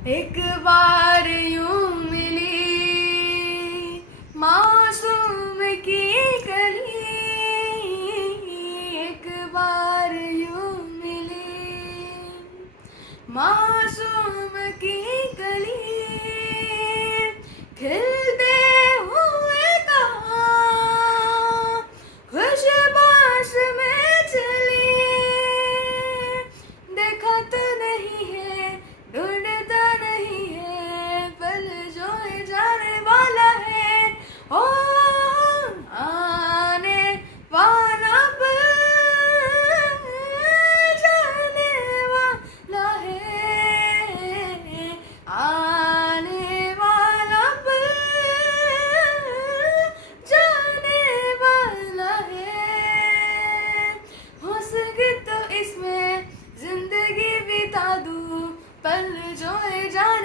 एक बार यूं मिली मासूम की कली, एक बार यूं मिली मासूम की कली, खिलते हुए कहाँ खुशबाश में चली, देखा तो नहीं है ढूंढता नहीं है, पल जो है जाने वाला है, ओ आने वाला पल जाने वाला है, आने वाला पल जाने वाला है। हो सके तो इसमें जिंदगी बिता दूं, पल जो है जाने